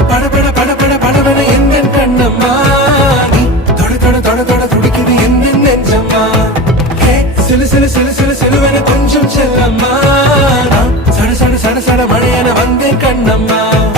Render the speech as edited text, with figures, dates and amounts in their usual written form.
படபட படபட படபட எந்த கண்ணம்மா நீ தொட தொட தொட தொட துடிக்குது எந்த நெஞ்சம்மா சிலு சிலு சிலு சிலு சிலுவென கொஞ்சம் செல்லம்மா சட சட சட சட மழையென வந்தேன் கண்ணம்மா